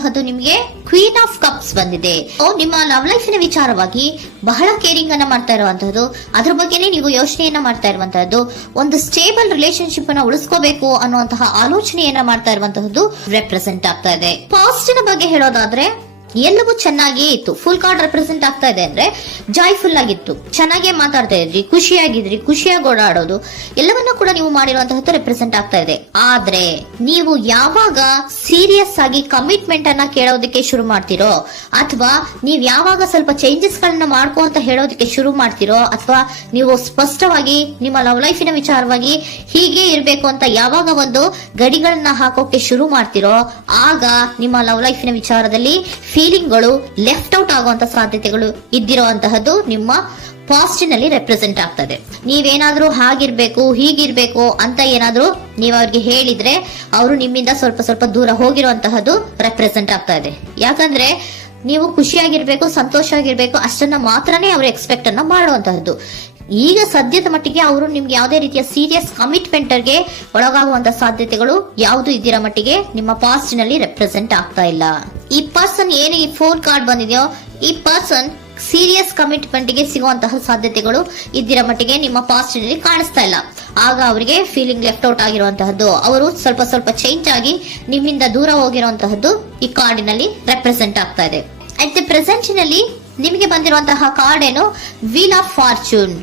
ಬಂದಿರುವಂತಹದ್ದು ನಿಮಗೆ queen of cups ಬಂದಿದೆ. ನಿಮ್ಮ ಲವ್ ಲೈಫಿನ ವಿಚಾರವಾಗಿ ಬಹಳ ಕೇರಿಂಗ್ ಅನ್ನ ಮಾಡ್ತಾ ಇರುವಂತಹದ್ದು, ಅದ್ರ ಬಗ್ಗೆನೇ ನೀವು ಯೋಚನೆಯನ್ನ ಮಾಡ್ತಾ ಇರುವಂತಹದ್ದು, ಒಂದು ಸ್ಟೇಬಲ್ ರಿಲೇಶನ್ಶಿಪ್ ಅನ್ನ ಉಳಿಸ್ಕೋಬೇಕು ಅನ್ನುವಂತಹ ಆಲೋಚನೆಯನ್ನ ಮಾಡ್ತಾ ಇರುವಂತಹದ್ದು ರೆಪ್ರೆಸೆಂಟ್ ಆಗ್ತಾ ಇದೆ. ಪಾಸ್ಟಿನ ಬಗ್ಗೆ ಹೇಳೋದಾದ್ರೆ ಎಲ್ಲವೂ ಚೆನ್ನಾಗಿಯೇ ಇತ್ತು. ಫುಲ್ ಕಾರ್ಡ್ ರೆಪ್ರೆಸೆಂಟ್ ಆಗ್ತಾ ಇದೆ ಅಂದ್ರೆ ಜಾಯ್ಫುಲ್ ಆಗಿತ್ತು, ಚೆನ್ನಾಗೇ ಮಾತಾಡ್ತಾ ಇದ್ರಿ, ಖುಷಿಯಾಗಿದ್ರಿ, ಖುಷಿಯಾಗಿ ಓಡಾಡೋದು ಎಲ್ಲವನ್ನೂ ಕೂಡ ನೀವು ಮಾಡಿರುವಂತಹದ್ದು ರೆಪ್ರೆಸೆಂಟ್ ಆಗ್ತಾ ಇದೆ. ಆದ್ರೆ ನೀವು ಯಾವಾಗ ಸೀರಿಯಸ್ ಆಗಿ ಕಮಿಟ್ಮೆಂಟ್ ಅನ್ನ ಕೇಳೋದಕ್ಕೆ ಶುರು ಮಾಡ್ತಿರೋ, ಅಥವಾ ನೀವ್ ಯಾವಾಗ ಸ್ವಲ್ಪ ಚೇಂಜಸ್ ಗಳನ್ನ ಮಾಡ್ಕೋ ಅಂತ ಹೇಳೋದಕ್ಕೆ ಶುರು ಮಾಡ್ತಿರೋ, ಅಥವಾ ನೀವು ಸ್ಪಷ್ಟವಾಗಿ ನಿಮ್ಮ ಲವ್ ಲೈಫಿನ ವಿಚಾರವಾಗಿ ಹೀಗೆ ಇರಬೇಕು ಅಂತ ಯಾವಾಗ ಒಂದು ಗಡಿಗಳನ್ನ ಹಾಕೋಕೆ ಶುರು ಮಾಡ್ತಿರೋ, ಆಗ ನಿಮ್ಮ ಲವ್ ಲೈಫಿನ ವಿಚಾರದಲ್ಲಿ ಫೀಲಿಂಗ್ಗಳು ಲೆಫ್ಟ್ ಔಟ್ ಆಗುವಂತ ಸಾಧ್ಯತೆಗಳು ಇದ್ದಿರುವಂತಹದ್ದು ನಿಮ್ಮ ಪಾಸ್ಟಿನಲ್ಲಿ ರೆಪ್ರೆಸೆಂಟ್ ಆಗ್ತದೆ. ನೀವೇನಾದ್ರೂ ಹಾಗಿರ್ಬೇಕು ಹೀಗಿರ್ಬೇಕು ಅಂತ ಏನಾದ್ರೂ ನೀವು ಅವ್ರಿಗೆ ಹೇಳಿದ್ರೆ ಅವರು ನಿಮ್ಮಿಂದ ಸ್ವಲ್ಪ ಸ್ವಲ್ಪ ದೂರ ಹೋಗಿರುವಂತಹದ್ದು ರೆಪ್ರೆಸೆಂಟ್ ಆಗ್ತಾ ಇದೆ. ಯಾಕಂದ್ರೆ ನೀವು ಖುಷಿಯಾಗಿರ್ಬೇಕು, ಸಂತೋಷ ಆಗಿರ್ಬೇಕು, ಅಷ್ಟನ್ನ ಮಾತ್ರನೇ ಅವರು ಎಕ್ಸ್ಪೆಕ್ಟ್ ಅನ್ನ ಮಾಡುವಂತಹದ್ದು. ಈಗ ಸದ್ಯದ ಮಟ್ಟಿಗೆ ಅವರು ನಿಮ್ಗೆ ಯಾವುದೇ ರೀತಿಯ ಸೀರಿಯಸ್ ಕಮಿಟ್ಮೆಂಟ್ ಗೆ ಒಳಗಾಗುವಂತ ಸಾಧ್ಯತೆಗಳು ಯಾವುದು ಇದ್ದಿರೋ ಮಟ್ಟಿಗೆ ನಿಮ್ಮ ಪಾಸ್ಟ್ ನಲ್ಲಿ ರೆಪ್ರೆಸೆಂಟ್ ಆಗ್ತಾ ಇಲ್ಲ. ಈ ಪರ್ಸನ್ ಏನು ಈ 4 ಕಾರ್ಡ್ ಬಂದಿದೆಯೋ, ಈ ಪರ್ಸನ್ ಸೀರಿಯಸ್ ಕಮಿಟ್ಮೆಂಟ್ ಗೆ ಸಿಗುವಂತಹ ಸಾಧ್ಯತೆಗಳು ಇದ್ದಿರೋ ಮಟ್ಟಿಗೆ ನಿಮ್ಮ ಪಾಸ್ಟ್ ನಲ್ಲಿ ಕಾಣಿಸ್ತಾ ಇಲ್ಲ. ಆಗ ಅವರಿಗೆ ಫೀಲಿಂಗ್ ಲೆಫ್ಟ್ ಔಟ್ ಆಗಿರುವಂತಹದ್ದು, ಅವರು ಸ್ವಲ್ಪ ಸ್ವಲ್ಪ ಚೇಂಜ್ ಆಗಿ ನಿಮ್ಮಿಂದ ದೂರ ಹೋಗಿರುವಂತಹದ್ದು ಈ ಕಾರ್ಡಿನಲ್ಲಿ ರೆಪ್ರೆಸೆಂಟ್ ಆಗ್ತಾ ಇದೆ. ಅಟ್ ದ ಪ್ರೆಸೆಂಟ್ ನಲ್ಲಿ ನಿಮಗೆ ಬಂದಿರುವಂತಹ ಕಾರ್ಡ್ ಏನು, ವೀಲ್ ಆಫ್ ಫಾರ್ಚೂನ್.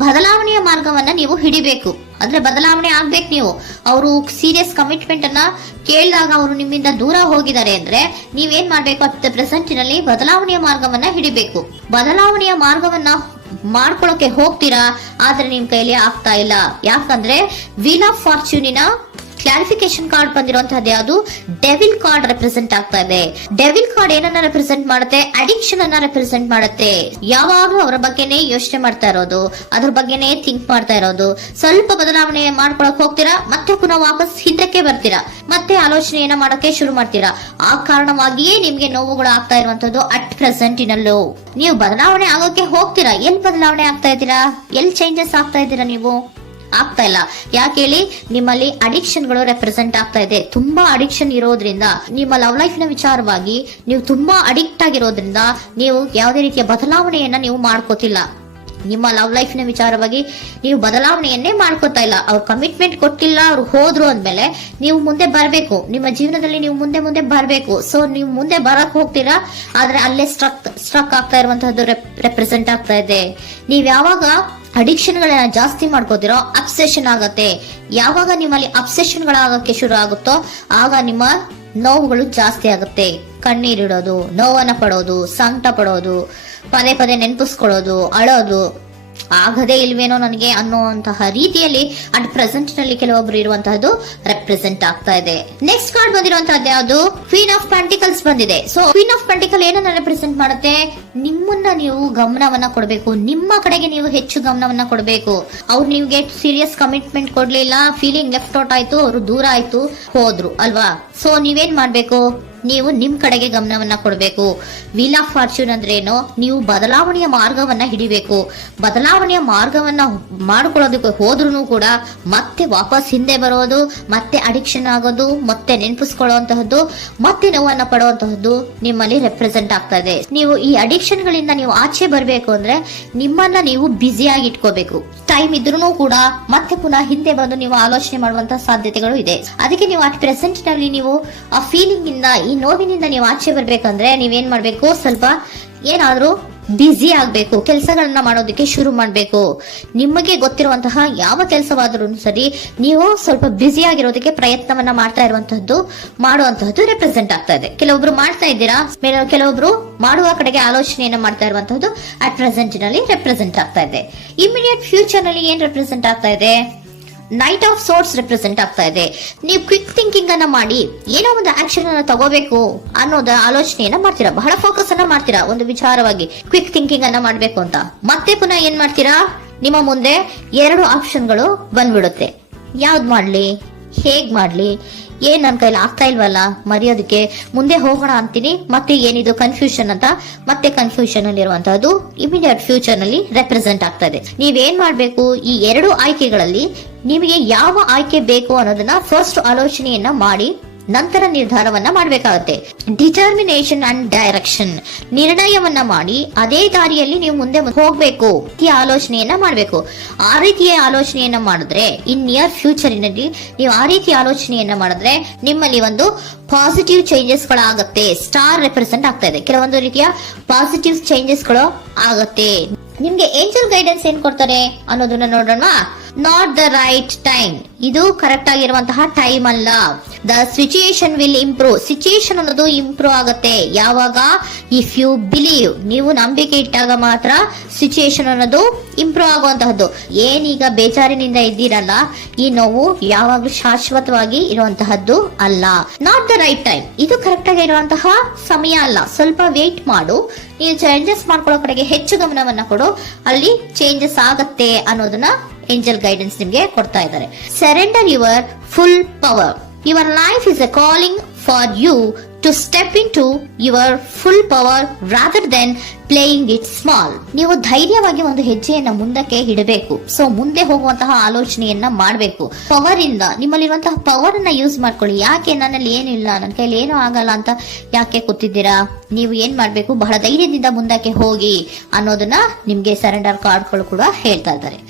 ಬದಲಾವಣೆಯ ಮಾರ್ಗವನ್ನ ನೀವು ಹಿಡಿಬೇಕು, ಅಂದ್ರೆ ಬದಲಾವಣೆ ಆಗ್ಬೇಕು. ನೀವು ಅವರು ಸೀರಿಯಸ್ ಕಮಿಟ್ಮೆಂಟ್ ಅನ್ನ ಕೇಳಿದಾಗ ಅವರು ನಿಮ್ಮಿಂದ ದೂರ ಹೋಗಿದ್ದಾರೆ ಅಂದ್ರೆ ನೀವೇನ್ ಮಾಡ್ಬೇಕು, ಅಟ್ ಪ್ರೆಸೆಂಟ್ ನಲ್ಲಿ ಬದಲಾವಣೆಯ ಮಾರ್ಗವನ್ನ ಹಿಡಿಬೇಕು. ಬದಲಾವಣೆಯ ಮಾರ್ಗವನ್ನ ಮಾಡ್ಕೊಳ್ಳೋಕೆ ಹೋಗ್ತೀರಾ, ಆದ್ರೆ ನಿಮ್ ಕೈಲಿ ಆಗ್ತಾ ಇಲ್ಲ. ಯಾಕಂದ್ರೆ ವೀಲ್ ಆಫ್ ಫಾರ್ಚೂನಿನ ಕ್ಲಾರಿಫಿಕೇಶನ್ ಕಾರ್ಡ್ ಬಂದಿರುವಂತಹದ್ದು ಯಾವುದು, ಡೆವಿಲ್ ಕಾರ್ಡ್ ರೆಪ್ರೆಸೆಂಟ್ ಆಗ್ತಾ ಇದೆ. ಡೆವಿಲ್ ಕಾರ್ಡ್ ಏನನ್ನ ರೆಪ್ರೆಸೆಂಟ್ ಮಾಡುತ್ತೆ, ಅಡಿಕ್ಷನ್ ಅನ್ನ ರೆಪ್ರೆಸೆಂಟ್ ಮಾಡುತ್ತೆ. ಯಾವಾಗ್ಲೂ ಅವರ ಬಗ್ಗೆನೇ ಯೋಚನೆ ಮಾಡ್ತಾ ಇರೋದು, ಅದ್ರ ಬಗ್ಗೆನೇ ಥಿಂಕ್ ಮಾಡ್ತಾ ಇರೋದು. ಸ್ವಲ್ಪ ಬದಲಾವಣೆ ಮಾಡ್ಕೊಳಕ್ ಹೋಗ್ತೀರಾ, ಮತ್ತೆ ಪುನಃ ವಾಪಸ್ ಹಿಂದಕ್ಕೆ ಬರ್ತೀರಾ, ಮತ್ತೆ ಆಲೋಚನೆಯನ್ನ ಮಾಡೋಕೆ ಶುರು ಮಾಡ್ತೀರಾ. ಆ ಕಾರಣವಾಗಿಯೇ ನಿಮ್ಗೆ ನೋವುಗಳು ಆಗ್ತಾ ಇರುವಂತದ್ದು ಅಟ್ ಪ್ರೆಸೆಂಟ್ ನಲ್ಲೂ. ನೀವು ಬದಲಾವಣೆ ಆಗೋಕೆ ಹೋಗ್ತೀರಾ, ಎಲ್ಲಿ ಬದಲಾವಣೆ ಆಗ್ತಾ ಇದ್ದೀರಾ, ಎಲ್ಲಿ ಚೇಂಜಸ್ ಆಗ್ತಾ ಇದ್ದೀರಾ, ನೀವು ಆಗ್ತಾ ಇಲ್ಲ. ಯಾಕೆ ಹೇಳಿ, ನಿಮ್ಮಲ್ಲಿ ಅಡಿಕ್ಷನ್ ಗಳು ರೆಪ್ರೆಸೆಂಟ್ ಆಗ್ತಾ ಇದೆ. ತುಂಬಾ ಅಡಿಕ್ಷನ್ ಇರೋದ್ರಿಂದ, ನಿಮ್ಮ ಲವ್ ಲೈಫ್ ನ ವಿಚಾರವಾಗಿ ನೀವು ತುಂಬಾ ಅಡಿಕ್ಟ್ ಆಗಿರೋದ್ರಿಂದ ನೀವು ಯಾವುದೇ ರೀತಿಯ ಬದಲಾವಣೆಯನ್ನ ನೀವು ಮಾಡ್ಕೋತಿಲ್ಲ. ನಿಮ್ಮ ಲವ್ ಲೈಫ್ ನ ವಿಚಾರವಾಗಿ ನೀವು ಬದಲಾವಣೆಯನ್ನೇ ಮಾಡ್ಕೋತಾ ಇಲ್ಲ. ಅವ್ರು ಕಮಿಟ್ಮೆಂಟ್ ಕೊಟ್ಟಿಲ್ಲ, ಅವ್ರು ಹೋದ್ರು ಅಂದ್ಮೇಲೆ ನೀವು ಮುಂದೆ ಬರ್ಬೇಕು, ನಿಮ್ಮ ಜೀವನದಲ್ಲಿ ನೀವು ಮುಂದೆ ಮುಂದೆ ಬರ್ಬೇಕು. ಸೊ ನೀವು ಮುಂದೆ ಬರಕ್ ಹೋಗ್ತೀರಾ, ಆದ್ರೆ ಅಲ್ಲೇ ಸ್ಟ್ರಕ್ ಆಗ್ತಾ ಇರುವಂತಹದ್ದು ರೆಪ್ರೆಸೆಂಟ್ ಆಗ್ತಾ ಇದೆ. ನೀವ್ ಯಾವಾಗ ಅಡಿಕ್ಷನ್ ಗಳನ್ನ ಜಾಸ್ತಿ ಮಾಡ್ಕೋತಿರೋ, ಅಬ್ಸೆಷನ್ ಆಗತ್ತೆ. ಯಾವಾಗ ನಿಮ್ಮಲ್ಲಿ ಅಬ್ಸೆಷನ್ ಗಳಾಗಕ್ಕೆ ಶುರು ಆಗುತ್ತೋ, ಆಗ ನಿಮ್ಮ ನೋವುಗಳು ಜಾಸ್ತಿ ಆಗುತ್ತೆ. ಕಣ್ಣೀರಿಡೋದು, ನೋವನ್ನ ಪಡೋದು, ಸಂಕಟ ಪಡೋದು, ಪದೇ ಪದೇ ನೆನಪಿಸ್ಕೊಳ್ಳೋದು, ಅಳೋದು, ಆಗದೇ ಇಲ್ವೇನೋ ನನಗೆ ಅನ್ನುವಂತಹ ರೀತಿಯಲ್ಲಿ ಅಟ್ ಪ್ರೆಸೆಂಟ್ ನಲ್ಲಿ ಕೆಲವೊಬ್ರು ಇರುವಂತಹದ್ದು ರೆಪ್ರೆಸೆಂಟ್ ಆಗ್ತಾ ಇದೆ. ನೆಕ್ಸ್ಟ್ ಕಾರ್ಡ್ ಬಂದಿರುವಂತಹದ್ದು ಯಾವುದು, ಕ್ವೀನ್ ಆಫ್ ಪೆಂಟಿಕಲ್ಸ್ ಬಂದಿದೆ. ಸೊ ಕ್ವೀನ್ ಆಫ್ ಪೆಂಟಿಕಲ್ ಏನನ್ನ ರೆಪ್ರೆಸೆಂಟ್ ಮಾಡುತ್ತೆ, ನಿಮ್ಮನ್ನ ನೀವು ಗಮನವನ್ನ ಕೊಡಬೇಕು, ನಿಮ್ಮ ಕಡೆಗೆ ನೀವು ಹೆಚ್ಚು ಗಮನವನ್ನ ಕೊಡಬೇಕು. ಅವ್ರು ನಿಮ್ಗೆ ಸೀರಿಯಸ್ ಕಮಿಟ್ಮೆಂಟ್ ಕೊಡ್ಲಿಲ್ಲ, ಫೀಲಿಂಗ್ ಲೆಫ್ಟ್ ಔಟ್ ಆಯ್ತು, ಅವರು ದೂರ ಆಯ್ತು, ಹೋದ್ರು ಅಲ್ವಾ. ಸೊ ನೀವೇನ್ ಮಾಡ್ಬೇಕು, ನೀವು ನಿಮ್ ಕಡೆಗೆ ಗಮನವನ್ನ ಕೊಡಬೇಕು. ವೀಲ್ ಆಫ್ ಫಾರ್ಚೂನ್ ಅಂದ್ರೆ ಏನು, ನೀವು ಬದಲಾವಣೆಯ ಮಾರ್ಗವನ್ನ ಹಿಡಿಬೇಕು. ಬದಲಾವಣೆಯ ಮಾರ್ಗವನ್ನ ಮಾಡ್ಕೊಳ್ಳೋದಕ್ಕೆ ಹೋದ್ರೂ ಕೂಡ ಮತ್ತೆ ವಾಪಸ್ ಹಿಂದೆ ಬರೋದು, ಮತ್ತೆ ಅಡಿಕ್ಷನ್ ಆಗೋದು, ಮತ್ತೆ ನೆನಪಿಸ್ಕೊಳ್ಳುವಂತಹದ್ದು, ಮತ್ತೆ ನೋವನ್ನ ಪಡುವಂತಹದ್ದು ನಿಮ್ಮಲ್ಲಿ ರೆಪ್ರೆಸೆಂಟ್ ಆಗ್ತಾ ಇದೆ. ನೀವು ಈ ಅಡಿಕ್ಷನ್ ಗಳಿಂದ ನೀವು ಆಚೆ ಬರಬೇಕು ಅಂದ್ರೆ ನಿಮ್ಮನ್ನ ನೀವು ಬ್ಯುಸಿಯಾಗಿ ಇಟ್ಕೋಬೇಕು. ಟೈಮ್ ಇದ್ರೂ ಕೂಡ ಮತ್ತೆ ಪುನಃ ಹಿಂದೆ ಬಂದು ನೀವು ಆಲೋಚನೆ ಮಾಡುವಂತಹ ಸಾಧ್ಯತೆಗಳು ಇದೆ. ಅದಕ್ಕೆ ನೀವು ಅಟ್ ಪ್ರೆಸೆಂಟ್ ನಲ್ಲಿ ನೀವು ಆ ಫೀಲಿಂಗ್ ಇಂದ, ಈ ನೋವಿನಿಂದ ನೀವು ಆಚೆ ಬರ್ಬೇಕಂದ್ರೆ ನೀವೇನ್ ಮಾಡ್ಬೇಕು, ಸ್ವಲ್ಪ ಏನಾದ್ರೂ ಬ್ಯುಸಿ ಆಗ್ಬೇಕು, ಕೆಲಸಗಳನ್ನ ಮಾಡೋದಕ್ಕೆ ಶುರು ಮಾಡ್ಬೇಕು. ನಿಮಗೆ ಗೊತ್ತಿರುವಂತಹ ಯಾವ ಕೆಲಸವಾದ್ರೂ ಸರಿ, ನೀವು ಸ್ವಲ್ಪ ಬ್ಯುಸಿ ಆಗಿರೋದಕ್ಕೆ ಪ್ರಯತ್ನವನ್ನ ಮಾಡ್ತಾ ಇರುವಂತಹದ್ದು, ಮಾಡುವಂತಹದ್ದು ರೆಪ್ರೆಸೆಂಟ್ ಆಗ್ತಾ ಇದೆ. ಕೆಲವೊಬ್ರು ಮಾಡ್ತಾ ಇದ್ದೀರಾ, ಕೆಲವೊಬ್ರು ಮಾಡುವ ಕಡೆಗೆ ಆಲೋಚನೆಯನ್ನ ಮಾಡ್ತಾ ಇರುವಂತಹದ್ದು ಅಟ್ ಪ್ರೆಸೆಂಟ್ ನಲ್ಲಿ ರೆಪ್ರೆಸೆಂಟ್ ಆಗ್ತಾ ಇದೆ. ಇಮಿಡಿಯೇಟ್ ಫ್ಯೂಚರ್ ನಲ್ಲಿ ಏನ್ ರೆಪ್ರೆಸೆಂಟ್ ಆಗ್ತಾ ಇದೆ, ನೈಟ್ ಆಫ್ ಸೋರ್ಟ್ಸ್ ರೆಪ್ರೆಸೆಂಟ್ ಆಗ್ತಾ ಇದೆ. ನೀವು ಕ್ವಿಕ್ ಥಿಂಕಿಂಗ್ ಅನ್ನ ಮಾಡಿ ಏನೋ ಒಂದು ಆಕ್ಷನ್ ಅನ್ನ ತಗೋಬೇಕು ಅನ್ನೋದ ಆಲೋಚನೆಯನ್ನ ಮಾಡ್ತೀರಾ, ಬಹಳ ಫೋಕಸ್ ಅನ್ನ ಮಾಡ್ತೀರಾ ಒಂದು ವಿಚಾರವಾಗಿ, ಕ್ವಿಕ್ ಥಿಂಕಿಂಗ್ ಅನ್ನ ಮಾಡ್ಬೇಕು ಅಂತ. ಮತ್ತೆ ಪುನಃ ಏನ್ ಮಾಡ್ತೀರಾ, ನಿಮ್ಮ ಮುಂದೆ 2 ಆಪ್ಷನ್ಗಳು ಬಂದ್ಬಿಡುತ್ತೆ. ಯಾವ್ದು ಮಾಡ್ಲಿ, ಹೇಗ್ ಮಾಡ್ಲಿ, ಏನ್ ನನ್ ಕೈಲಿ ಆಗ್ತಾ ಇಲ್ವಲ್ಲ ಮರೆಯೋದಕ್ಕೆ, ಮುಂದೆ ಹೋಗೋಣ ಅಂತೀನಿ, ಮತ್ತೆ ಏನಿದು ಕನ್ಫ್ಯೂಷನ್ ಅಂತ, ಮತ್ತೆ ಕನ್ಫ್ಯೂಷನ್ ಅಲ್ಲಿ ಇರುವಂತಹದ್ದು ಇಮಿಡಿಯೇಟ್ ಫ್ಯೂಚರ್ ನಲ್ಲಿ ರೆಪ್ರೆಸೆಂಟ್ ಆಗ್ತಾ ಇದೆ. ನೀವೇನ್ ಮಾಡ್ಬೇಕು, ಈ 2 ಆಯ್ಕೆಗಳಲ್ಲಿ ನಿಮಗೆ ಯಾವ ಆಯ್ಕೆ ಬೇಕು ಅನ್ನೋದನ್ನ ಫಸ್ಟ್ ಆಲೋಚನೆಯನ್ನ ಮಾಡಿ ನಂತರ ನಿರ್ಧಾರವನ್ನ ಮಾಡಬೇಕಾಗುತ್ತೆ. ಡಿಟರ್ಮಿನೇಷನ್ ಅಂಡ್ ಡೈರೆಕ್ಷನ್, ನಿರ್ಣಯವನ್ನ ಮಾಡಿ ಅದೇ ದಾರಿಯಲ್ಲಿ ನೀವು ಮುಂದೆ ಹೋಗ್ಬೇಕು. ಈ ಆಲೋಚನೆಯನ್ನ ಮಾಡಬೇಕು. ಆ ರೀತಿಯ ಆಲೋಚನೆಯನ್ನ ಮಾಡಿದ್ರೆ ಇನ್ ನಿಯರ್ ಫ್ಯೂಚರಿನಲ್ಲಿ ನೀವು ಆ ರೀತಿ ಆಲೋಚನೆಯನ್ನ ಮಾಡಿದ್ರೆ ನಿಮ್ಮಲ್ಲಿ ಒಂದು ಪಾಸಿಟಿವ್ ಚೇಂಜಸ್ ಗಳಾಗತ್ತೆ. ಸ್ಟಾರ್ ರೆಪ್ರೆಸೆಂಟ್ ಆಗ್ತಾ ಇದೆ, ಕೆಲವೊಂದು ರೀತಿಯ ಪಾಸಿಟಿವ್ ಚೇಂಜಸ್ ಗಳು ಆಗತ್ತೆ. ನಿಮ್ಗೆ ಏಂಜಲ್ ಗೈಡೆನ್ಸ್ ಏನ್ ಕೊಡ್ತಾರೆ ಅನ್ನೋದನ್ನ ನೋಡೋಣ. ನಾಟ್ ದ ರೈಟ್ ಟೈಮ್, ಇದು ಕರೆಕ್ಟ್ ಆಗಿರುವಂತಹ ಟೈಮ್ ಅಲ್ಲ. The situation will improve, situation ಅನ್ನೋದು ಇಂಪ್ರೂವ್ ಆಗುತ್ತೆ ಯಾವಾಗ, ಇಫ್ ಯು ಬಿಲೀವ್, ನೀವು ನಂಬಿಕೆ ಇಟ್ಟಾಗ ಮಾತ್ರ ಸಿಚುಯೇಷನ್ ಅನ್ನೋದು ಇಂಪ್ರೂವ್ ಆಗುವಂತಹದ್ದು. ಏನೀಗ ಬೇಜಾರಿನಿಂದ ಇದ್ದೀರಲ್ಲ, ಈ ನೋವು ಯಾವಾಗ್ಲೂ ಶಾಶ್ವತವಾಗಿ ಇರುವಂತಹದ್ದು ಅಲ್ಲ. ನಾಟ್ ದ ರೈಟ್ ಟೈಮ್, ಇದು ಕರೆಕ್ಟ್ ಆಗಿರುವಂತಹ ಸಮಯ ಅಲ್ಲ. ಸ್ವಲ್ಪ ವೇಟ್ ಮಾಡು, ನೀವು ಚೇಂಜಸ್ ಮಾಡ್ಕೊಳ್ಳೋ ಕಡೆಗೆ ಹೆಚ್ಚು ಗಮನವನ್ನ ಕೊಡು, ಅಲ್ಲಿ ಚೇಂಜಸ್ ಆಗತ್ತೆ ಅನ್ನೋದನ್ನ ಏಂಜಲ್ ಗೈಡೆನ್ಸ್ ನಿಮ್ಗೆ ಕೊಡ್ತಾ ಇದ್ದಾರೆ. Surrender your full power. Your life is a calling for you to step into your full power rather than playing it small. ನೀವು ಧೈರ್ಯವಾಗಿ ಒಂದು ಹೆಜ್ಜೆಯನ್ನ ಮುಂದಕ್ಕೆ ಇಡಬೇಕು. ಸೊ ಮುಂದೆ ಹೋಗುವಂತಹ ಆಲೋಚನೆಯನ್ನ ಮಾಡಬೇಕು. ಪವರ್ ಇಂದ, ನಿಮ್ಮಲ್ಲಿರುವಂತಹ ಪವರ್ ಅನ್ನ ಯೂಸ್ ಮಾಡ್ಕೊಳ್ಳಿ. ಯಾಕೆ ನನ್ನಲ್ಲಿ ಏನಿಲ್ಲ, ನನ್ನ ಕೈಲಿ ಏನೂ ಆಗಲ್ಲ ಅಂತ ಯಾಕೆ ಕೂತಿದ್ದೀರಾ? ನೀವು ಏನ್ ಮಾಡ್ಬೇಕು, ಬಹಳ ಧೈರ್ಯದಿಂದ ಮುಂದಕ್ಕೆ ಹೋಗಿ ಅನ್ನೋದನ್ನ ನಿಮ್ಗೆ ಸರೆಂಡರ್ ಕಾರ್ಡ್ಗಳು ಕೂಡ ಹೇಳ್ತಾ ಇದ್ದಾರೆ.